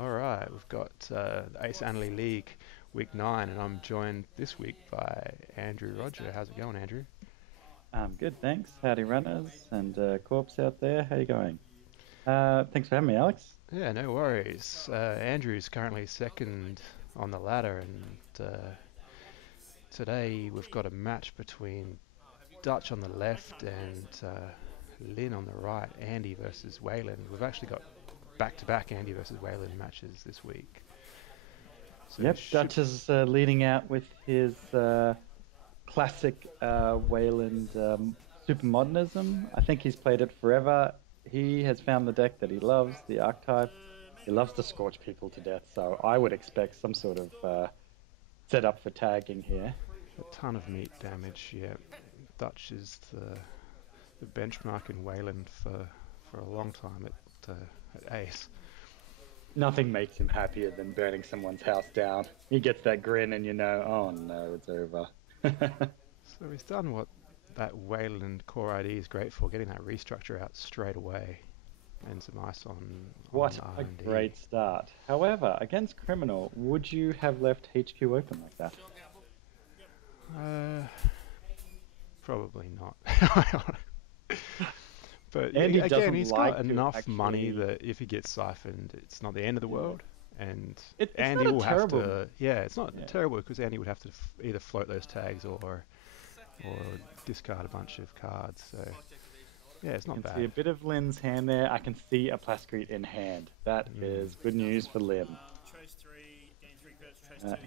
All right, we've got the Ace Anley League Week 9, and I'm joined this week by Andrew Roger. How's it going, Andrew? Good, thanks. Howdy, runners and corpse out there. How you going? Thanks for having me, Alex. Yeah, no worries. Andrew's currently second on the ladder, and today we've got a match between Dutch on the left and Lynn on the right. Andy versus Weyland. We've actually got back-to-back Andy versus Weyland matches this week. So Yep, should Dutch is leading out with his classic Wayland supermodernism. I think he's played it forever. He has found the deck that he loves, the archetype. He loves to scorch people to death, so I would expect some sort of setup for tagging here. a ton of meat damage. Yeah, Dutch is the benchmark in Wayland for a long time at Ace. Nothing makes him happier than burning someone's house down. He gets that grin, and you know, oh no, it's over. So he's done what that Wayland core ID is great for, getting that restructure out straight away and some ice on What a R&D. great start. However, against Criminal, would you have left HQ open like that? Uh, Probably not. But Andy again, doesn't he's got like to enough money actually. that if he gets siphoned, it's not the end of the Yeah. world. And It's Andy not a will have terrible. to, yeah, it's not Yeah. terrible because Andy would have to either float those tags or discard a bunch of cards. So yeah, it's I not can see bad. a bit of Lynn's hand there. I can see a Plascrete in hand. That Mm. is good news for Lynn.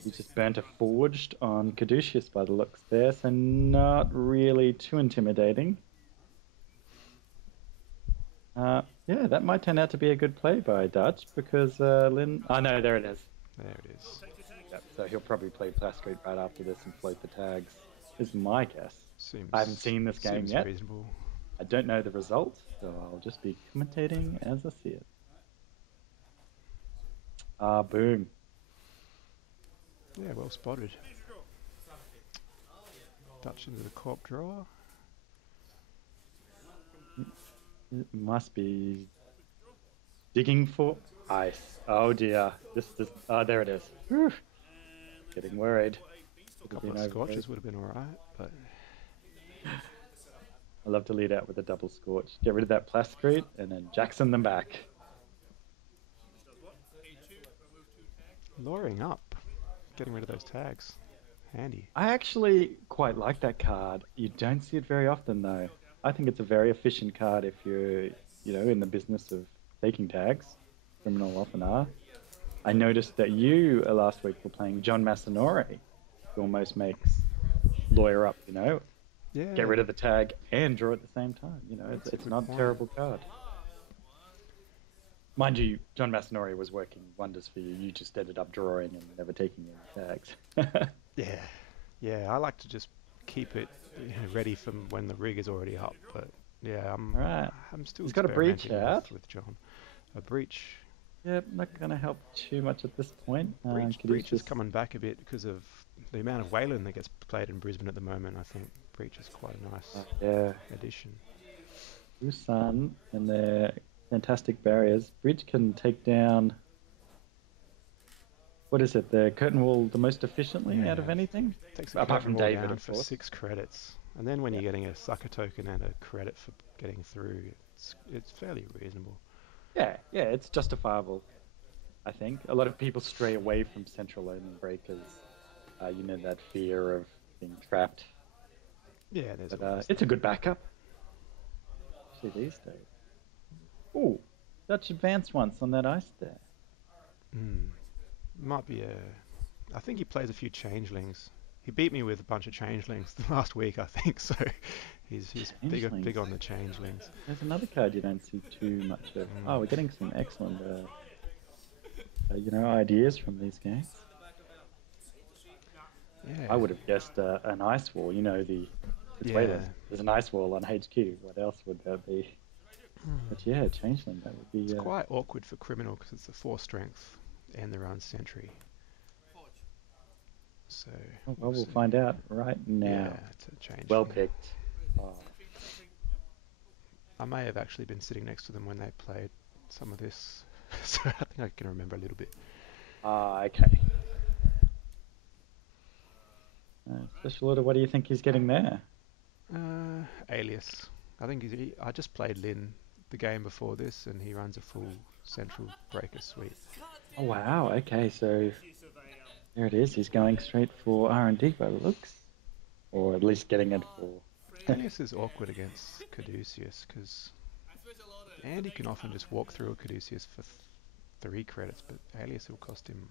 He just burnt a forged on Caduceus by the looks there, so not really too intimidating. Yeah, that might turn out to be a good play by Dutch because Lynn. Oh no, there it is. There it is. Yep, so he'll probably play Plascrete right after this and float the tags, is my guess. I haven't Seems seen this game seems yet. reasonable. I don't know the result, so I'll just be commentating as I see it. Ah, boom. Yeah, well spotted. Dutch into the corp drawer. It must be digging for ice. Oh dear. This, oh, there it is. Whew. Getting worried. A Could have couple been of overboard. scorches would have been alright, but I love to lead out with a double scorch. Get rid of that Plascrete and then Jackson them back. luring up, getting rid of those tags. Handy. I actually quite like that card. You don't see it very often though. I think it's a very efficient card if you're, in the business of taking tags. Criminal often are. I noticed that you last week were playing John Masanori, who almost makes lawyer up, get Yeah, rid of the tag and draw at the same time. It's, that's a it's good not a point. terrible card. Mind you, John Masanori was working wonders for you. You just ended up drawing and never taking any tags. Yeah, yeah, I like to just keep it ready for when the rig is already up. But yeah, All right. I'm still He's got a breach experimenting with out. with John. A breach, Yep, not going to help too much at this point. breach is Caduceus. coming back a bit because of the amount of Wayland that gets played in Brisbane at the moment. I think breach is quite a nice Yeah, addition. Busan and their fantastic barriers. Bridge can take down, what is it, the curtain wall the most efficiently out Yeah, of anything? takes the Apart curtain from wall David, down of for course. 6 credits, and then when Yeah. you're getting a sucker token and a credit for getting through, it's fairly reasonable. Yeah, it's justifiable, I think. A lot of people stray away from central loading breakers, that fear of being trapped. Yeah, there's But always it's a that. good backup, especially these days. Ooh, Dutch advanced once on that ice there. Mm. Might be a. I think he plays a few changelings. He beat me with a bunch of changelings last week, I think. So he's big Changelings. on the changelings. There's another card you don't see too much of. Oh, we're Mm. getting some excellent, ideas from these games. I Yeah, would have guessed an ice wall. It's way yeah. there's an ice wall on HQ. What else would that be? Mm. But yeah, changeling. That would It's be. quite awkward for criminal because it's a 4 strength and their own sentry. So Oh, we'll well, we'll see. find out right Yeah, now. it's a Well changeling. picked. Oh, I may have actually been sitting next to them when they played some of this. So I think I can remember a little bit. Ah, okay. Special order, what do you think he's getting there? Alias. I think I just played Lin the game before this, and he runs a full central breaker suite. Oh, wow. Okay, so there it is. He's going straight for R&D by the looks. Or at least getting it for... Alias is awkward against Caduceus because Andy can often just walk through a Caduceus for 3 credits, but Alias will cost him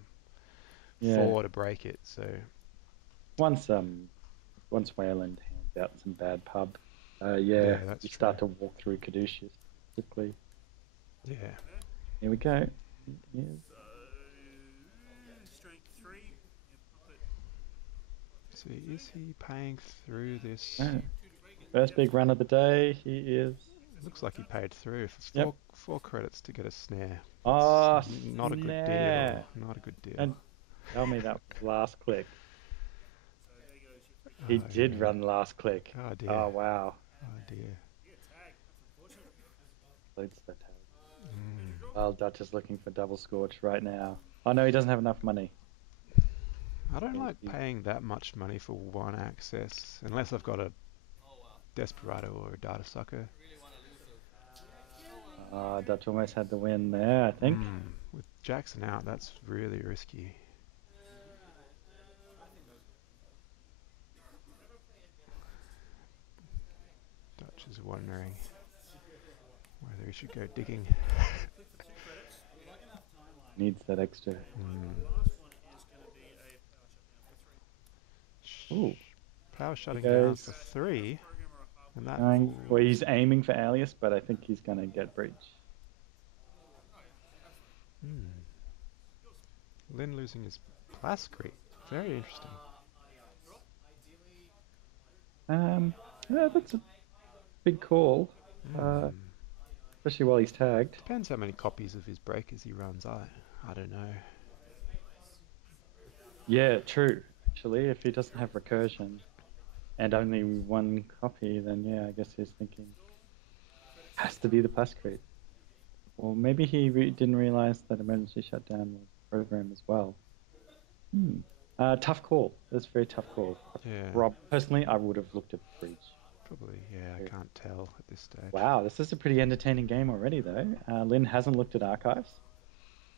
Yeah. 4 to break it. So Once once Weyland hands out some bad pub, yeah, yeah, that's you true. start to walk through Caduceus quickly. Yeah. Here we go. Here's... So is he paying through this? First big run of the day. He is. Looks like he paid through for Yep. 4 credits to get a snare. Oh, That's not a good deal. snare. Not a good deal. And tell me that was last click. He Oh, did yeah. run last click. Oh dear. Oh, wow. Oh dear. Leads the tag. Mm. Well, Dutch is looking for double scorch right now. Oh no, he doesn't have enough money. I don't like paying that much money for one access unless I've got a Desperado or a Data Sucker. Dutch almost had the win there, I think. With Jackson out, that's really risky. Dutch is wondering whether he should go digging. Needs that extra. Ooh. Power shutting down for 3. And that well, he's aiming for Alias, but I think he's going to get breach. Lin losing his Plascrete. Very interesting. Yeah, that's a big call. Especially while he's tagged. Depends how many copies of his breakers he runs. I don't know. Yeah, true. Actually, if he doesn't have recursion and only one copy, then yeah, I guess he's thinking has to be the Plascrete. Or maybe he didn't realize that emergency shutdown was program as well. Tough call. That's a very tough call. Yeah. Rob, personally, I would have looked at breach. Probably, yeah. I can't tell at this stage. Wow, this is a pretty entertaining game already, though. Lin hasn't looked at archives,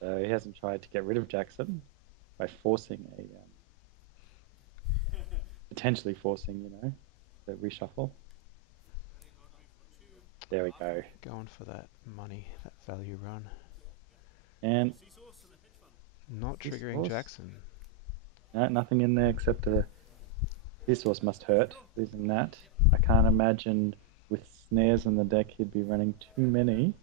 so he hasn't tried to get rid of Jackson by forcing potentially forcing, the reshuffle. There we go. Going for that money, that value run. And not triggering Jackson. No, nothing in there except a resource must hurt. Losing that. I can't imagine with snares in the deck he'd be running too many.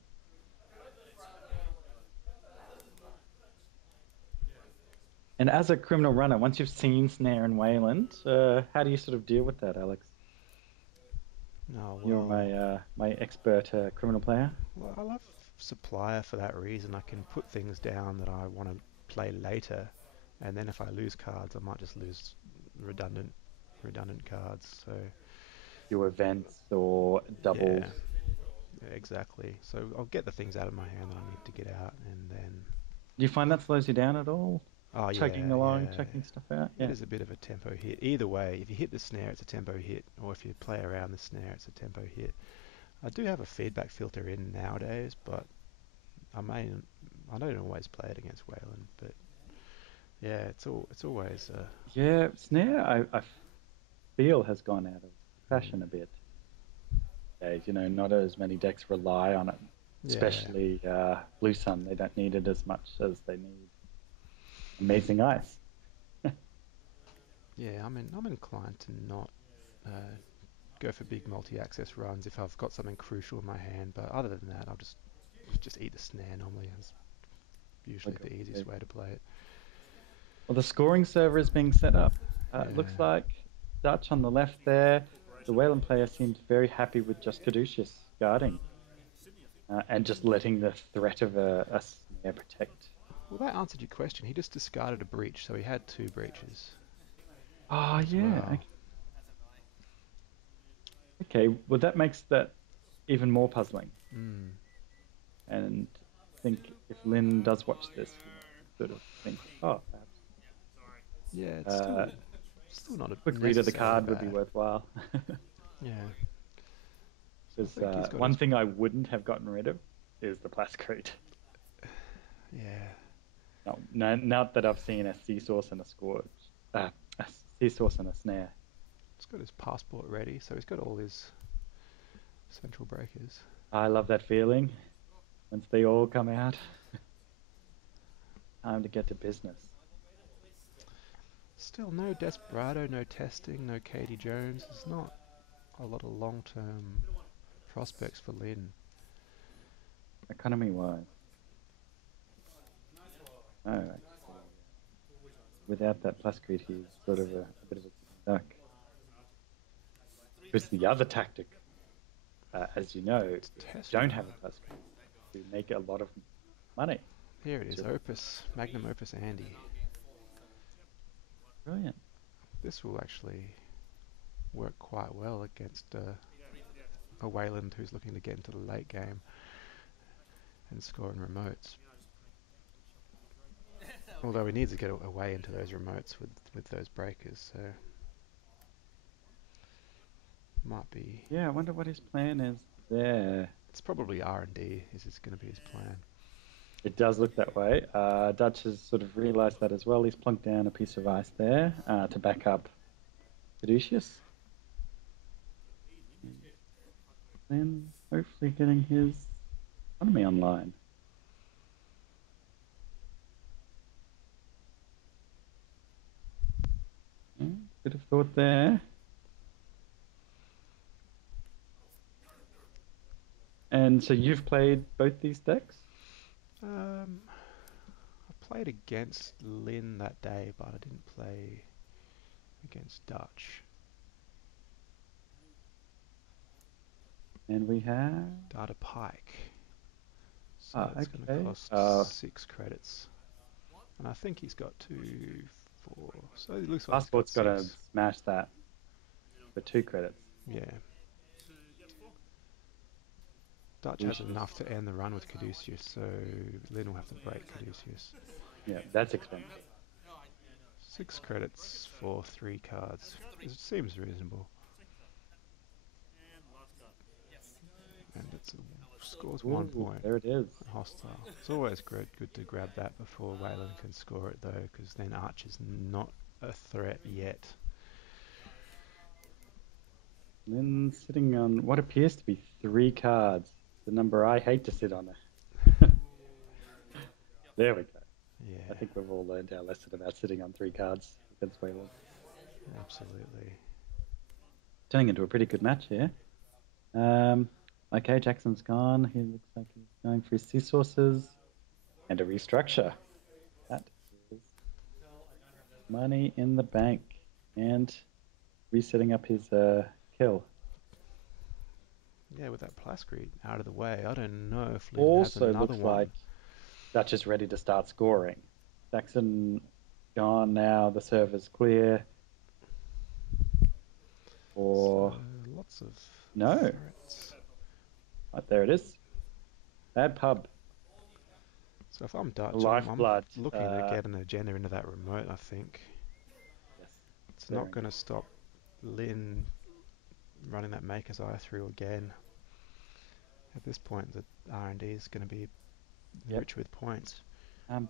And as a criminal runner, once you've seen Snare and Weyland, how do you sort of deal with that, Alex? No, well, you're my expert criminal player. Well, I love Supplier for that reason. I can put things down that I want to play later, and then if I lose cards, I might just lose redundant cards. So your events or doubles. Yeah, exactly. So I'll get the things out of my hand that I need to get out, and then. Do you find that slows you down at all? Oh, chugging along, checking stuff out. It is a bit of a tempo hit. Either way, if you hit the snare, it's a tempo hit, or if you play around the snare, it's a tempo hit. I do have a feedback filter in nowadays, but I don't always play it against Weyland. But yeah, it's always. Yeah, snare I feel has gone out of fashion a bit. Not as many decks rely on it, especially Blue Sun. They don't need it as much as they need Amazing Ice. Yeah, I'm inclined to not go for big multi-access runs if I've got something crucial in my hand. But other than that, I'll just eat the snare normally. It's usually the easiest way to play it. Well, the scoring server is being set up. It looks like Dutch on the left there. The Weyland player seems very happy with just Caduceus guarding and just letting the threat of a snare protect. Well, that answered your question. He just discarded a breach, so he had 2 breaches. Oh, yeah. Well. Okay, well, that makes that even more puzzling. And I think if Lynn does watch this, sort of think, oh, perhaps Yeah, it's still not quick read of the necessarily card would be bad. worthwhile. Yeah, so I Because think he's got one his. thing I wouldn't have gotten rid of is the Plascrete. Yeah, No, no, not that I've seen a sea source and a scourge, a sea source and a snare. he's got his passport ready, so he's got all his central breakers. I love that feeling once they all come out. Time to get to business. Still no Desperado, no testing, no Katie Jones. There's not a lot of long-term prospects for Lynn. Economy wise, no, actually, without that Plascrete, he's sort of a bit of a duck. Because the other tactic, as you know, if you Test don't run. have a Plascrete, you make a lot of money. Here it is, Sure. Opus, Magnum Opus Andy. Brilliant. This will actually work quite well against a Weyland who's looking to get into the late game and score in remotes. Although he needs to get away into those remotes with those breakers, so might be. Yeah, I wonder what his plan is there. It's probably R&D is going to be his plan. It does look that way. Dutch has sort of realised that as well. He's plunked down a piece of ice there to back up Caduceus. Then hopefully getting his economy online. Yeah, bit of thought there. And so you've played both these decks? I played against Lynn that day, but I didn't play against Dutch. And we have Data Pike. So it's going to okay. cost 6 credits. And I think he's got 2, 4. So it looks like Passport's got to 6. smash that for 2 credits. Yeah. Dutch has enough to end the run with Caduceus, so Lynn will have to break Caduceus. Yeah, that's expensive. 6 credits for 3 cards. It seems reasonable. And it scores 1 point. There it is. Hostile. It's always good to grab that before Weyland can score it though, because then Arch is not a threat yet. Then sitting on what appears to be 3 cards. The number I hate to sit on. There we go. Yeah. I think we've all learned our lesson about sitting on 3 cards against Weyland. Absolutely. Turning into a pretty good match here. Okay, Jackson's gone. He looks like he's going for his sea sources and a restructure. That is money in the bank and resetting up his kill. Yeah, with that Plascrete out of the way, I don't know if Lynn has Also another looks one. like Dutch is ready to start scoring. Jackson gone now. The server's clear. Or So, lots of no. threats. Right, there it is. Bad pub. So if I'm Dutch, Lifeblood. I'm looking to get an agenda into that remote, I think. Yes. It's not going to stop Lynn running that Maker's Eye through again. At this point, the R&D is going to be rich with points.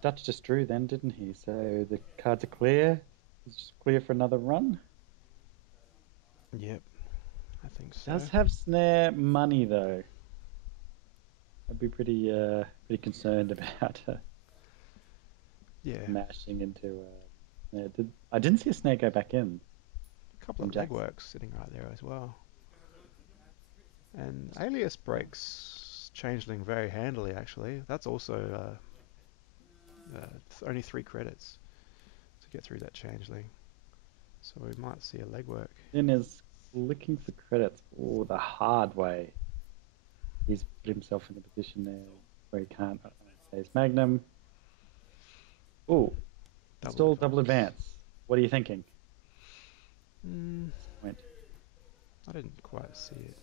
Dutch just drew then, didn't he? So the cards are clear. He's just clear for another run. Yep, I think so. Does have snare money though. I'd be pretty concerned about mashing into. I didn't see a snare go back in. A couple of legworks sitting right there as well. And Alias breaks Changeling very handily, actually. That's also only 3 credits to get through that Changeling. So we might see a legwork. Then is looking for credits. Oh, the hard way. He's put himself in a position there where he can't say his Magnum. Oh, stall double advance. What are you thinking? I didn't quite see it.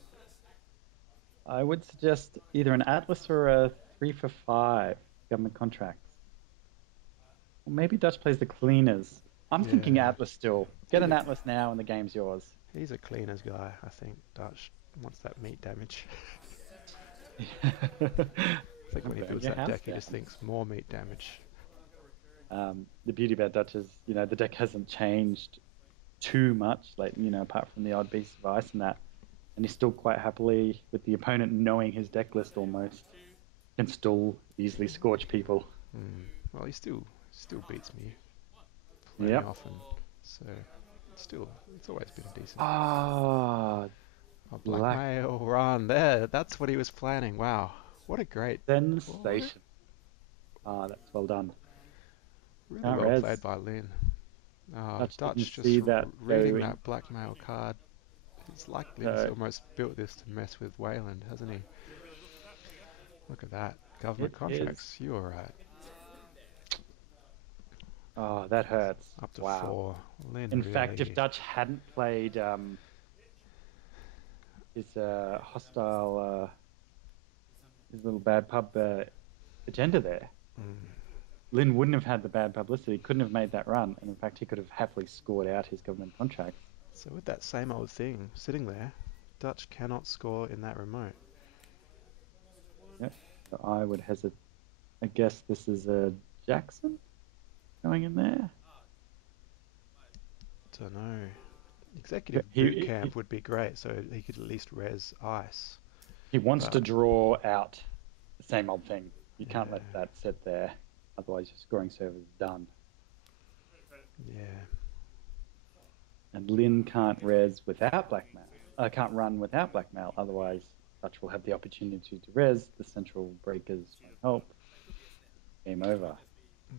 I would suggest either an Atlas or a 3 for 5. government contracts. Or maybe Dutch plays the cleaners. I'm thinking Yeah, Atlas still. Get an Atlas now and the game's yours. he's a cleaners guy, I think. Dutch wants that meat damage. I think when he Burn builds your that house deck, he down. just thinks more meat damage. The beauty about Dutch is, the deck hasn't changed too much, like, apart from the odd beast of ice and that. And he's still quite happily, with the opponent knowing his deck list almost, can still easily scorch people. Well, he still beats me plenty Yep. often, so it's always been a decent. Ah, Oh, black blackmail run there. That's what he was planning. Wow, what a great, sensation. Ah, that's well done. really Can't well res. played by Lin. Dutch didn't Dutch just see that reading going. that blackmail card. It's like Lin's So almost built this to mess with Weyland, hasn't he? Look at that. it Government is. contracts. You were right. Oh, that hurts. Up to Wow. 4. Lin In fact, if really. Dutch hadn't played his hostile, his little bad pub agenda there, Lin wouldn't have had the bad publicity, couldn't have made that run, and in fact, he could have happily scored out his government contracts. So with that same old thing sitting there, Dutch cannot score in that remote. Yep. So I would hesitate. I guess this is a Jackson going in there. Don't know. Executive He, boot he, camp would be great, so he could at least res ice. he wants to But draw out the same old thing. You yeah, can't let that sit there, otherwise your scoring serve is done. yeah, And Lin can't res without blackmail. Can't run without blackmail, otherwise Dutch will have the opportunity to res. The central breakers won't help. Game over.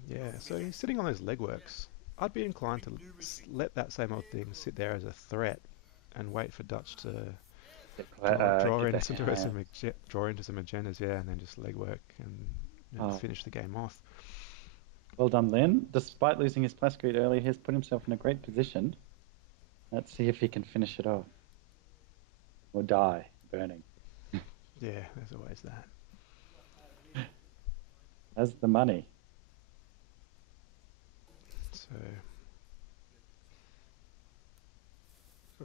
yeah. So he's sitting on those legworks. I'd be inclined to let that same old thing sit there as a threat and wait for Dutch to draw Get the draw into some agendas, yeah, and then just legwork and finish the game off. Well done, Lin. Despite losing his Plascrete earlier, he's put himself in a great position. Let's see if he can finish it off. Or die burning. Yeah, there's always that. That's the money. So,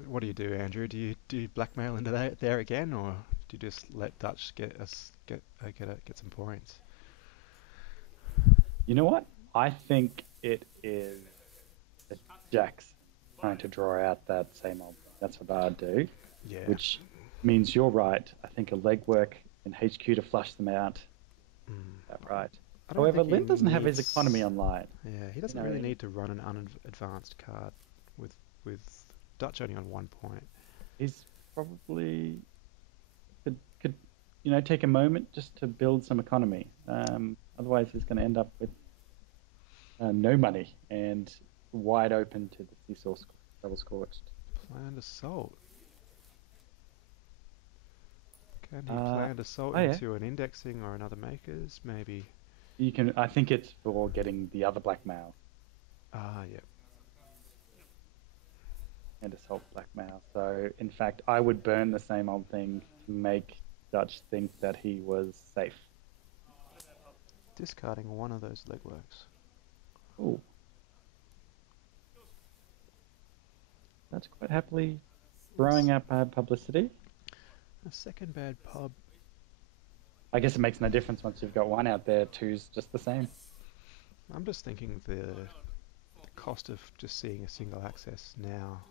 what do you do, Andrew? Do you blackmail into there again, or do you just let Dutch get some points? You know what? I think it is Jax trying to draw out that same old thing. That's what I'd do. Yeah. Which means you're right. I think a legwork in HQ to flush them out. That's right. However, Lin doesn't have his economy online. Yeah, he doesn't really need to run an unadvanced card with Dutch only on 1 point. He's probably could take a moment just to build some economy. Otherwise, he's going to end up with no money and wide open to the seesaw double scorched. Planned assault. Can he planned assault into an indexing or another makers? Maybe. You can. I think it's for getting the other blackmail. Yeah. And assault blackmail. So, in fact, I would burn the same old thing to make Dutch think that he was safe. Discarding one of those legworks. Ooh. That's quite happily throwing up bad publicity. A second bad pub. I guess it makes no difference once you've got one out there. Two's just the same. I'm just thinking the cost of just seeing a single access now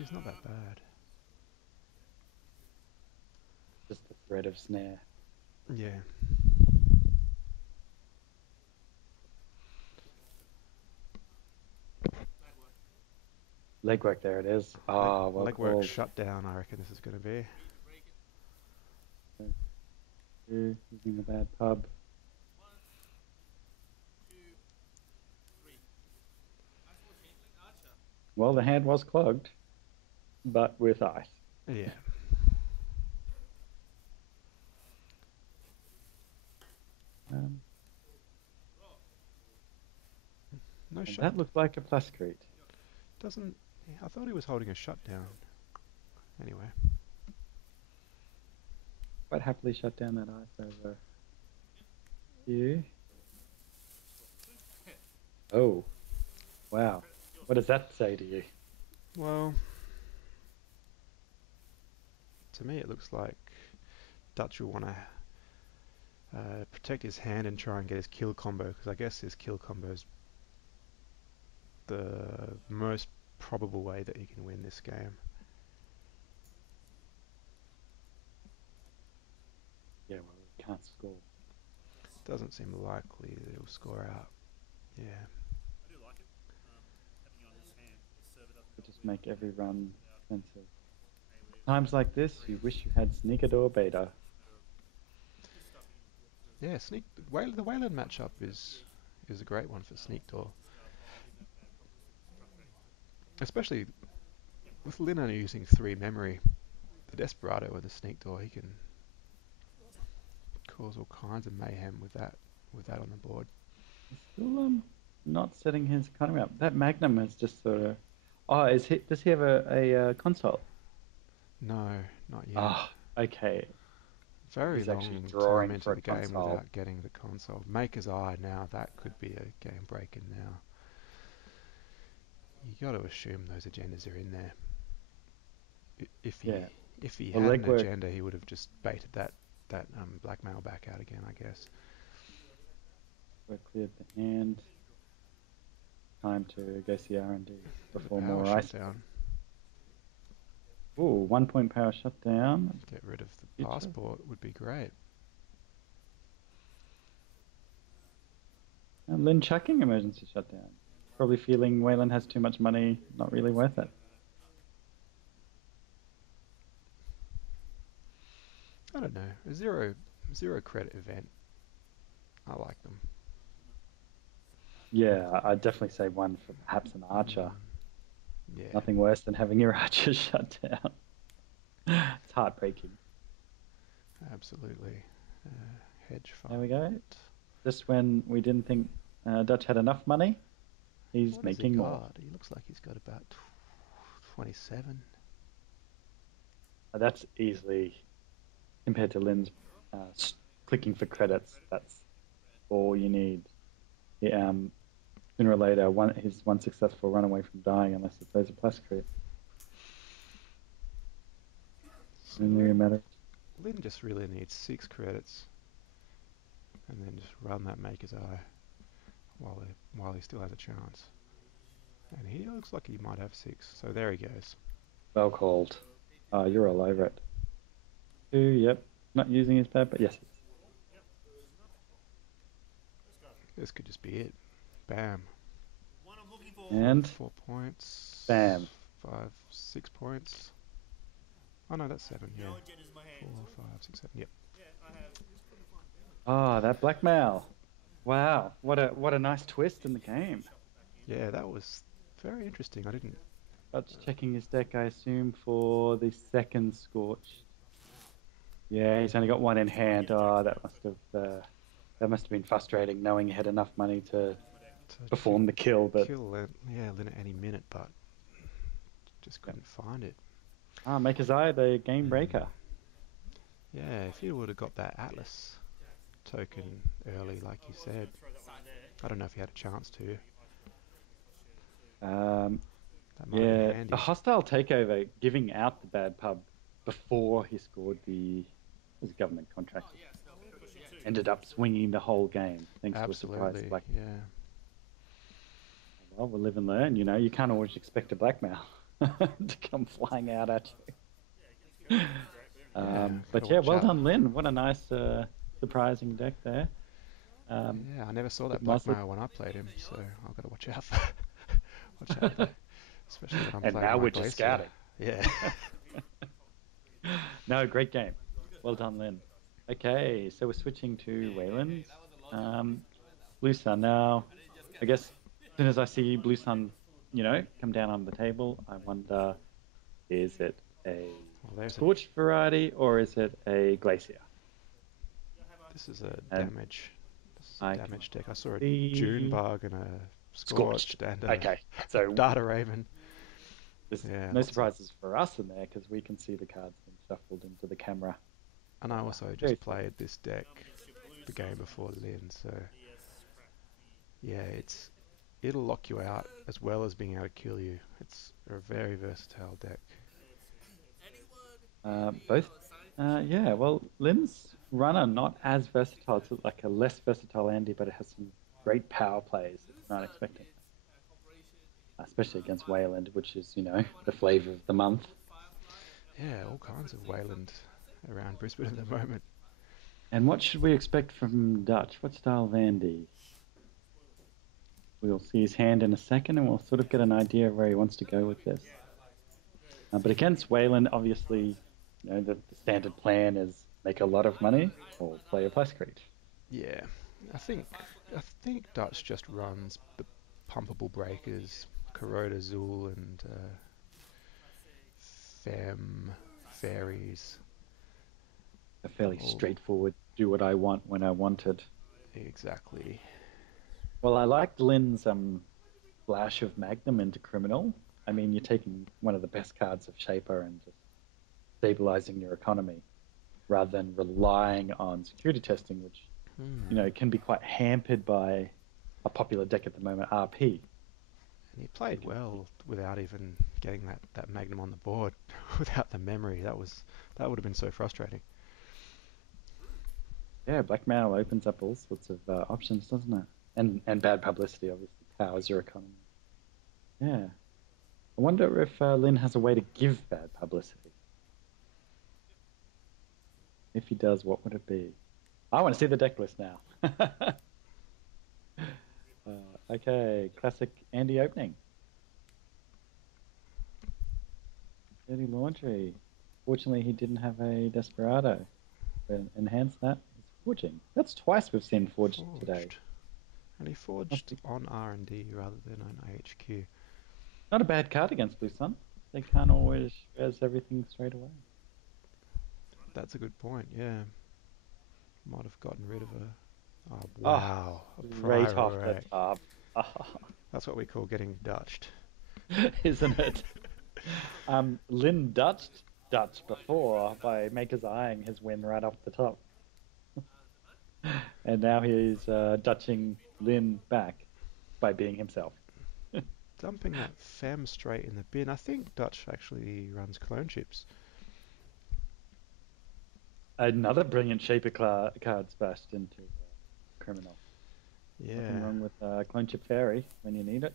is not that bad. Just the threat of snare. Yeah. Legwork, there it is. Ah, well legwork called. shut down, I reckon this is going to be. Using a bad pub. Well, the hand was clogged, but with ice. Yeah. No shut. That looked like a Plascrete. Doesn't. I thought he was holding a shutdown. Anyway. Quite happily shut down that ice over You. Oh, wow. What does that say to you? Well, to me it looks like Dutch will want to protect his hand and try and get his kill combo, because I guess his kill combo is the most probable way that he can win this game. Yeah, well, he can't score. Doesn't seem likely that he'll score out. Yeah. It'll just make every run expensive. Times like this, you wish you had sneaker door beta. Yeah, the Weyland matchup is a great one for Sneak Door. Especially with Lin only using 3 memory, the Desperado and the Sneak Door, he can cause all kinds of mayhem with that on the board. He's still not setting his economy up. That Magnum is just sort of. Oh, does he have a console? No, not yet. Ah, okay. Very He's actually long time drawing into for a the game console. without getting the console. Maker's Eye now, that could be a game breaker now. You got to assume those agendas are in there. If he Yeah. if he Well, had an legwork. agenda, he would have just baited that blackmail back out again, I guess. Cleared the hand. Time to go see R&D Bit of a before power more ice. shutdown. Ooh, 1 point power shutdown. Get rid of the Future. passport would be great. And Lynn chucking emergency shutdown. Probably feeling Weyland has too much money, not really worth it. I don't know. A zero credit event. I like them. Yeah, I'd definitely say one for perhaps an archer. Yeah. Nothing worse than having your archer shut down. It's heartbreaking. Absolutely. Hedge fund. There we go. Just when we didn't think Dutch had enough money, he's What making has he more. got? He looks like he's got about 27. That's easily, compared to Lynn's clicking for credits, that's all you need. Yeah, sooner or later, his one successful run away from dying unless it plays a plus crit. So Lynn just really needs 6 credits and then just run that Maker's Eye while he still has a chance. And he looks like he might have 6, so there he goes. Well called. You're all over it. 2, yep. Not using his pad, but yes. This could just be it. Bam. And 4 points. bam. 5, 6 points. Oh no, that's 7, yeah. 4, 5, 6, 7, yep. That blackmail. Wow, what a nice twist in the game. Yeah, that was very interesting. I didn't... Dutch checking his deck, I assume, for the second Scorch. Yeah, he's only got 1 in hand. That must have been frustrating, knowing he had enough money to perform the kill, but kill Lynn at any minute, but just couldn't find it. Maker's Eye, the game breaker. Yeah, if he would have got that Atlas token early, like you said, I don't know if he had a chance to. That might have been handy. A hostile takeover, giving out the bad pub before he scored the government contract. Ended up swinging the whole game thanks to a surprise black. Yeah. Well, we'll live and learn. You can't always expect a blackmail to come flying out at you. But yeah, well done, Lynn. What a nice, surprising deck there. Yeah, I never saw that blackmail when I played him, so I've got to watch out for that. Especially when I'm and playing now my we're just scouting. Yeah. No, great game. Well done, Lynn. Okay, so we're switching to Weyland. Blue Sun now. I guess as soon as I see Blue Sun, come down on the table, I wonder, is it a Scorched variety or is it a Glacier? This is a damage. Damage deck. I saw a the June Bug and a Scorched and a okay, so Data Raven. There's no surprises for us in there because we can see the cards being shuffled into the camera. And I also just played this deck the game before Lin, so yeah, it'll lock you out as well as being able to kill you. It's a very versatile deck. Both. Yeah, well, Lin's runner not as versatile. It's like a less versatile Andy, but it has some great power plays that you're not expecting, especially against Weyland, which is, the flavour of the month. Yeah, all kinds of Weyland around Brisbane at the moment. And what should we expect from Dutch? What style of Andy? We'll see his hand in a second, and we'll sort of get an idea of where he wants to go with this. But against Weyland, obviously, the standard plan is make a lot of money or play a plus create. Yeah, I think Dutch just runs the pumpable breakers, Corrode Azul and Fem fairies. A fairly straightforward, do what I want when I want it. Exactly. Well, I liked Lin's flash of Magnum into Criminal. I mean, you're taking one of the best cards of Shaper and just stabilizing your economy rather than relying on security testing, which, can be quite hampered by a popular deck at the moment, RP. And he played well without even getting that Magnum on the board, without the memory. That would have been so frustrating. Yeah, blackmail opens up all sorts of options, doesn't it? And bad publicity obviously powers your economy. Yeah. I wonder if Lin has a way to give bad publicity. If he does, what would it be? I want to see the deck list now. Okay, classic Andy opening. Dirty Laundry. Fortunately, he didn't have a Desperado. But enhance that is forging. That's twice we've seen forged today. And he forged on R&D rather than on AHQ. Not a bad card against Blue Sun. They can't always res everything straight away. That's a good point, yeah. Might have gotten rid of a... Oh, wow. Right off the top. That's what we call getting Dutched. Isn't it? Lin Dutched Dutch before by Maker's Eyeing his win right off the top. And now he's Dutching Lin back by being himself. Dumping that Fem straight in the bin. I think Dutch actually runs clone chips. Another brilliant Shaper card splashed into Criminal. Yeah. Nothing wrong with Clone Chip Fairy when you need it.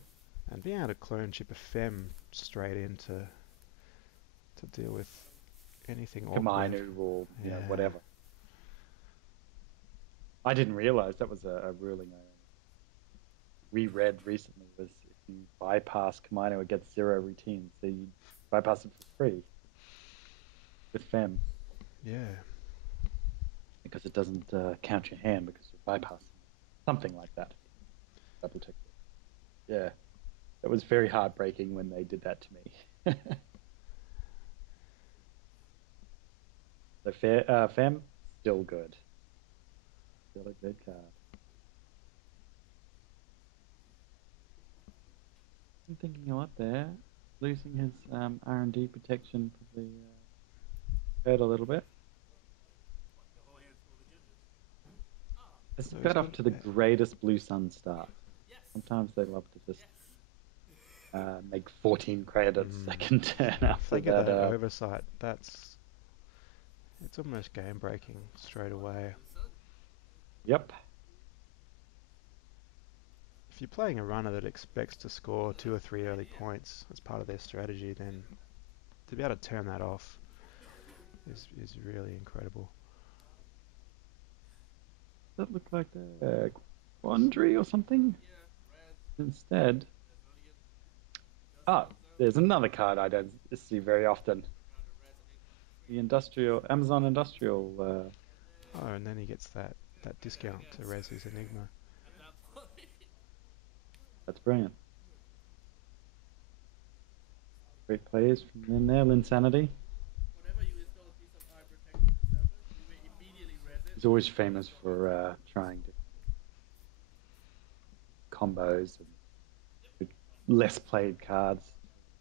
And being able to clone chip a Fem straight in to deal with anything awkward. Kamainu or whatever. I didn't realise that was a ruling I reread recently, was if you bypass Kamainu, it gets 0 routines. So you bypass it for free with Fem. Yeah. Because it doesn't count your hand because you're bypassing. Something like that. Double check it. Yeah. It was very heartbreaking when they did that to me. So Fem, still good. Still a good card. I'm thinking a lot there. Losing his R&D protection probably hurt a little bit. It's got off to the greatest Blue Sun start. Sometimes they love to just make 14 credits second turn after that oversight. It's almost game breaking straight away. Yep. If you're playing a runner that expects to score 2 or 3 early points as part of their strategy, then to be able to turn that off is really incredible. Does that look like a quandary or something? Instead, there's another card I don't see very often. The Amazon Industrial. And then he gets that discount to res his Enigma. That's brilliant. Great players from in there, Linsanity. He's always famous for trying to combos and less played cards,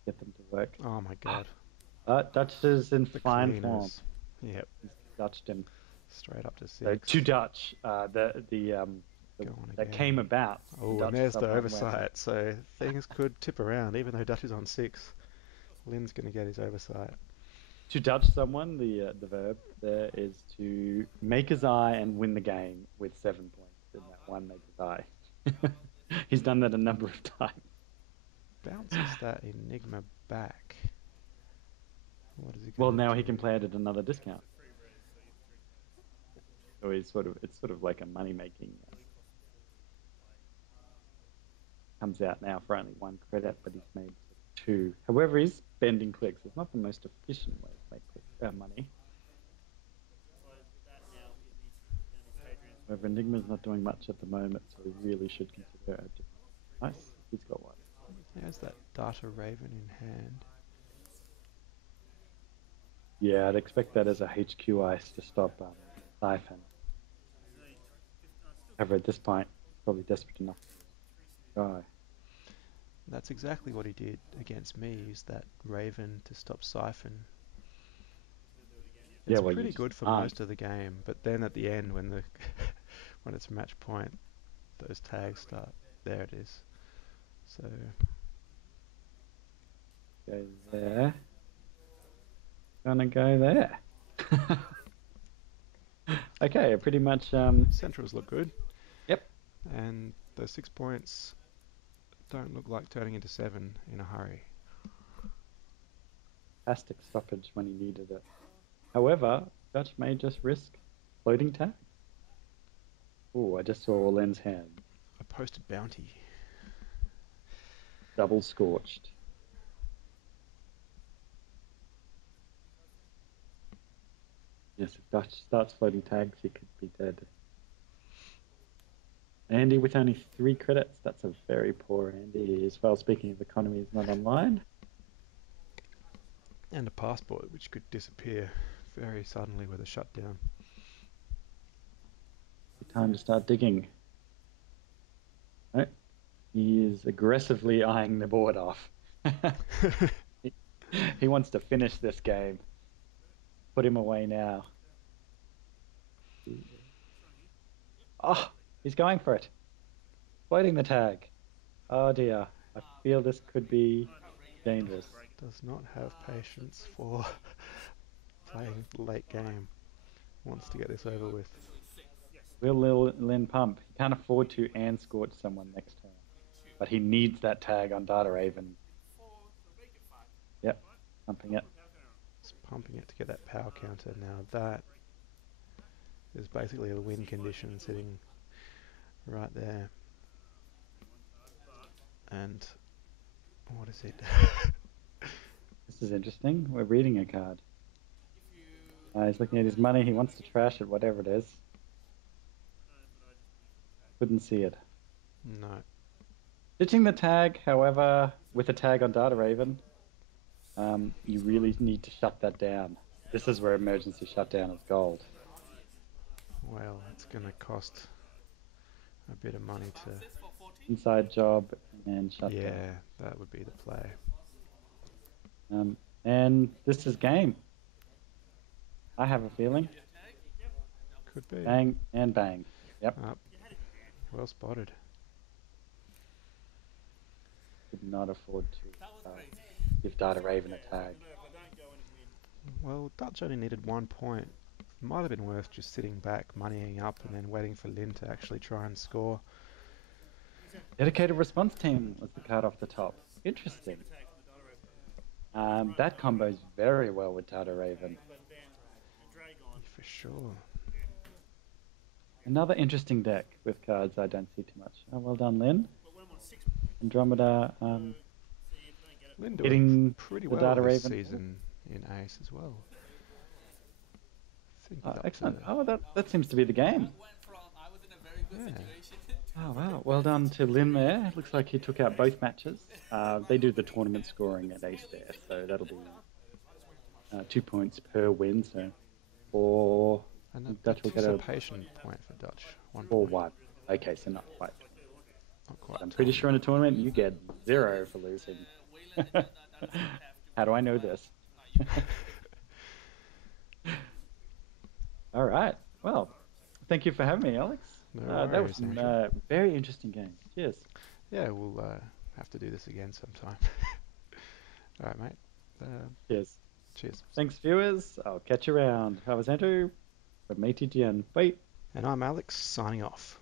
get them to work. Oh my god. Dutch is in fine form. Yep. He's Dutched him. Straight up to So 6. to Dutch, Go on that again. came about. Oh, Dutch and there's the someone oversight. So things could tip around, even though Dutch is on 6. Lynn's going to get his oversight. To Dutch someone, the verb there is to make his eye and win the game with 7 points in that one make his eye. He's done that a number of times. Bounces that Enigma back. What is he Well, going to now do? he can play it at another discount. So it's sort of like a money making. Comes out now for only 1 credit, but he's made 2. However, he's spending clicks. It's not the most efficient way to make money. However, Enigma's not doing much at the moment, so he really should consider a different. Nice, he's got one. There's that Data Raven in hand. Yeah, I'd expect that as a HQ ice to stop Siphon. However, at this point, probably desperate enough to die. That's exactly what he did against me, used that Raven to stop Siphon. It's pretty good for most of the game, but then at the end, when the when it's match point, those tags start. There it is. So go there. Gonna go there. Okay, pretty much. Centrals look good. Yep. And those 6 points don't look like turning into 7 in a hurry. Fantastic stoppage when he needed it. However, Dutch may just risk floating tag. Oh, I just saw Len's hand. A posted bounty. Double scorched. Yes, if Dutch starts floating tags, he could be dead. Andy with only 3 credits. That's a very poor Andy as well. Speaking of economy, is not online. And a passport which could disappear very suddenly with a shutdown. Good time to start digging. No, he is aggressively eyeing the board off. He wants to finish this game. Put him away now. Oh, he's going for it. Floating the tag. Oh dear. I feel this could be dangerous. Does not have patience for playing late game. Wants to get this over with. Will Lin pump? He can't afford to and scorch someone next turn. But he needs that tag on Data Raven. Yep, pumping it. It's pumping it to get that power counter. Now that is basically a win condition sitting right there. And what is it? This is interesting. We're reading a card. He's looking at his money. He wants to trash it, whatever it is. Couldn't see it. No. Ditching the tag, however, with a tag on Data Raven, you really need to shut that down. This is where emergency shutdown is gold. Well, it's going to cost a bit of money to... Inside job and shut down. Yeah, that would be the play. And this is game. I have a feeling. Could be. Bang and bang. Yep. Well spotted. Could not afford to give Data Raven a tag. Well, Dutch only needed 1 point. Might have been worth just sitting back, moneying up, and then waiting for Lin to actually try and score. Dedicated response team was the card off the top. Interesting. That combos very well with Data Raven. For sure. Another interesting deck with cards I don't see too much. Oh, well done, Lin. Andromeda Lin hitting doing pretty the well Data this Raven season in Ace as well. I think he's up excellent. to- Oh, that seems to be the game. Yeah. Oh, wow. Well done to Lin there. Looks like he took out both matches. They do the tournament scoring at Ace there, so that'll be 2 points per win. So, or And a Dutch will get a participation point for Dutch. 1 or point. 1. Okay, so not quite. Not quite. I'm pretty sure in a tournament you get 0 for losing. How do I know this? All right. Well, thank you for having me, Alex. No That was worries, some Andrew. very interesting games. Cheers. Yeah, we'll have to do this again sometime. All right, mate. Uh, Cheers. cheers. Thanks, viewers. I'll catch you around. I was Andrew from ATGN. Bye. And I'm Alex, signing off.